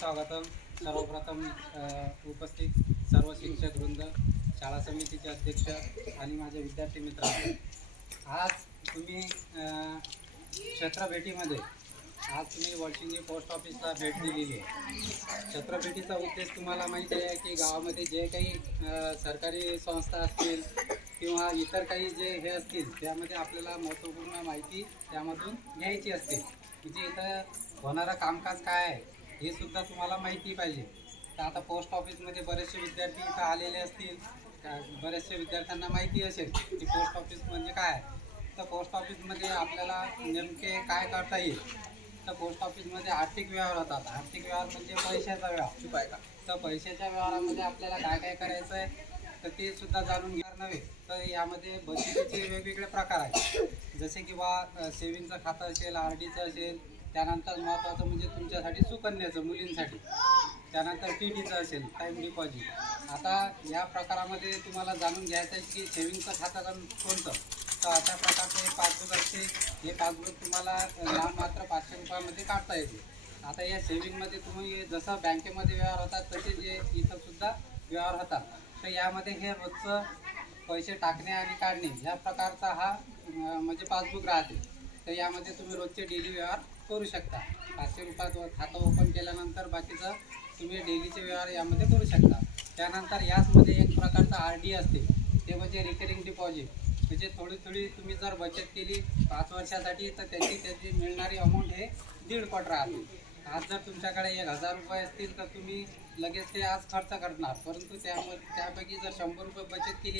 स्वागतम. सर्वप्रथम उपस्थित सर्व शिक्षक वृंद शाळा समितीचे अध्यक्ष आणि माझे विद्यार्थी मित्र. आज तुम्ही अ, क्षेत्रभेटीमध्ये आज तुम्ही वॉशिंगी पोस्ट ऑफिसला भेट दिलेली आहे. छत्रभेटीचा उद्देश तुम्हाला माहिती आहे की गावामध्ये जे काही सरकारी संस्था असतील किंवा इतर काही जे हे असतील त्यामध्ये आपल्याला महत्त्वपूर्ण माहिती त्यामधून घ्यायची असते. म्हणजे इथं होणारं कामकाज काय आहे? हे सुद्धा तुम्हाला माहिती पाहिजे. तर आता पोस्ट ऑफिसमध्ये बरेचसे विद्यार्थी इथं आलेले असतील. बरेचसे विद्यार्थ्यांना माहिती असेल की पोस्ट ऑफिस म्हणजे काय आहे. तर पोस्ट ऑफिसमध्ये आपल्याला नेमके काय करता येईल? तर पोस्ट ऑफिसमध्ये आर्थिक व्यवहार होतात. आर्थिक व्यवहार म्हणजे पैशाचा व्यवहार. चुकाय का तर पैशाच्या व्यवहारामध्ये आपल्याला काय काय करायचं आहे? तर ते सुद्धा जाणून घेणार नव्हे. तर यामध्ये बचतीचे वेगवेगळे प्रकार आहेत. जसे की बा सेविंगचं खातं असेल आर डीचं असेल त्यानंतर महत्त्वाचं म्हणजे तुमच्यासाठी सुकन्याचं मुलींसाठी. त्यानंतर टी डीचं असेल टाईम डिपॉझिट आता या प्रकारामध्ये तुम्हाला जाणून घ्यायचं आहे की सेव्हिंगचं खातं कोणतं? तर अशा प्रकारचे हे पासबुक असते. हे पासबुक तुम्हाला नाम मात्र पाचशे रुपयामध्ये काढता येते. आता या सेविंगमध्ये तुम्ही जसं बँकेमध्ये व्यवहार होतात तसे जे इथंसुद्धा व्यवहार होतात. तर यामध्ये हे रोजचं पैसे टाकणे आणि काढणे या प्रकारचा हा म्हणजे पासबुक राहते. तर यामध्ये तुम्ही रोजचे डेली व्यवहार करू शकता. पाचशे रुपयात खातं ओपन केल्यानंतर बाकीचं तुम्ही डेलीचे व्यवहार यामध्ये करू शकता. त्यानंतर याचमध्ये एक प्रकारचं आर डी असते. ते म्हणजे रिकरिंग डिपॉझिट म्हणजे थोडी थोडी तुम्ही जर बचत केली पाच वर्षासाठी तर त्याची त्याची मिळणारी अमाऊंट हे दीड पट राहते. आज जर तुमच्याकडे एक हजार रुपये असतील तर तुम्ही लगेच ते आज खर्च करणार. परंतु त्यामध्ये त्यापैकी जर शंभर रुपये बचत केली